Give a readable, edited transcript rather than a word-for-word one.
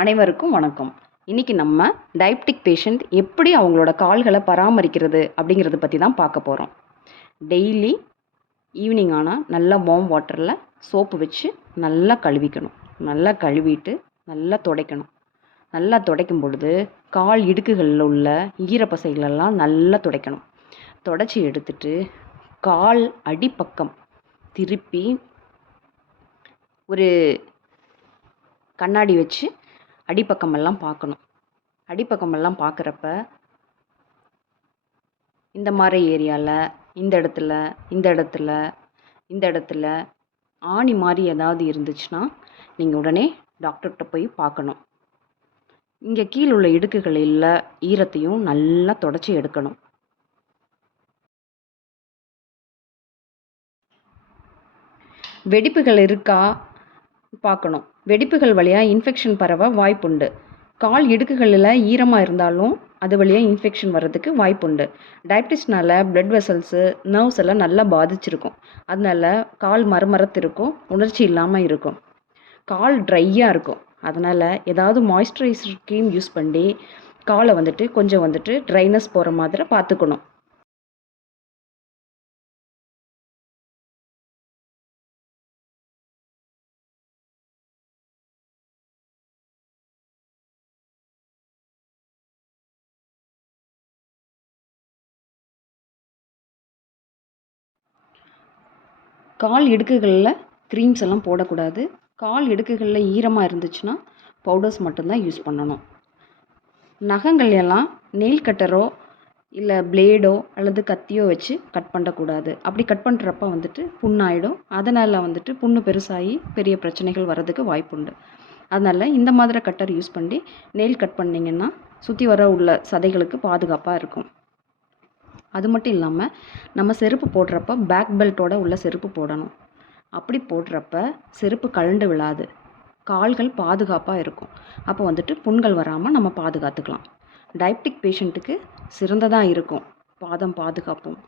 அனைவருக்கும் வணக்கம். இன்றைக்கி நம்ம டயபெட்டிக் பேஷண்ட் எப்படி அவங்களோட கால்களை பராமரிக்கிறது அப்படிங்கிறத பற்றி தான் பார்க்க போகிறோம். டெய்லி ஈவினிங் ஆனால் நல்லா வார்ம் வாட்டரில் சோப்பு வச்சு நல்லா கழுவிக்கணும். நல்லா கழுவிட்டு நல்லா துடைக்கணும். நல்லா துடைக்கும் பொழுது கால் இடுக்குகளில் உள்ள ஈரப்பசைகளெல்லாம் நல்லா துடைக்கணும். துடைச்சி எடுத்துட்டு கால் அடிப்பக்கம் திருப்பி ஒரு கண்ணாடி வச்சு அடிப்பக்கமெல்லாம் பார்க்கணும். அடிப்பக்கமெல்லாம் பார்க்குறப்ப இந்த மாதிரி ஏரியாவில் இந்த இடத்துல ஆணி மாதிரி ஏதாவது இருந்துச்சுன்னா நீங்கள் உடனே டாக்டர்கிட்ட போய் பார்க்கணும். இங்கே கீழே உள்ள இடுக்குகளில் ஈரத்தையும் நல்லா தொடச்சி எடுக்கணும். வெடிப்புகள் இருக்கா பார்க்கணும். வெடிப்புகள் வழியாக இன்ஃபெக்ஷன் பரவ வாய்ப்புண்டு. கால் இடுக்குகளில் ஈரமாக இருந்தாலும் அது வழியாக இன்ஃபெக்ஷன் வர்றதுக்கு வாய்ப்புண்டு. டயபிட்டிஸ்னால் பிளட் வெசல்ஸு நர்வ்ஸ் எல்லாம் நல்லா பாதிச்சிருக்கும். அதனால கால் மரமரத்திருக்கும், உணர்ச்சி இல்லாமல் இருக்கும், கால் ட்ரையாக இருக்கும். அதனால் ஏதாவது மாய்ஸ்சரைசர் க்ரீம் யூஸ் பண்ணி காலை கொஞ்சம் ட்ரைனஸ் போகிற மாதிரி பார்த்துக்கணும். கால் இடுக்குகளில் க்ரீம்ஸ் எல்லாம் போடக்கூடாது. கால் இடுக்குகளில் ஈரமாக இருந்துச்சுன்னா பவுடர்ஸ் மட்டும்தான் யூஸ் பண்ணணும். நகங்கள் எல்லாம் நெயில் கட்டரோ இல்லை பிளேடோ அல்லது கத்தியோ வச்சு கட் பண்ணக்கூடாது. அப்படி கட் பண்ணுறப்ப புண்ணாயிடும். அதனால் புண்ணு பெருசாகி பெரிய பிரச்சனைகள் வர்றதுக்கு வாய்ப்புண்டு. அதனால் இந்த மாதிரி கட்டர் யூஸ் பண்ணி நெயில் கட் பண்ணிங்கன்னா சுற்றி வர உள்ள சதைகளுக்கு பாதுகாப்பாக இருக்கும். அது மட்டும் இல்லாமல் நம்ம செருப்பு போடுறப்ப பேக் பெல்ட்டோட உள்ள செருப்பு போடணும். அப்படி போடுறப்ப செருப்பு கழண்டு விழாது, கால்கள் பாதுகாப்பாக இருக்கும். அப்போ புண்கள் வராமல் நம்ம பாதுகாத்துக்கலாம். டயபெட்டிக் பேஷண்ட்டுக்கு சிறந்ததாக இருக்கும் பாதம் பாதுகாப்பும்.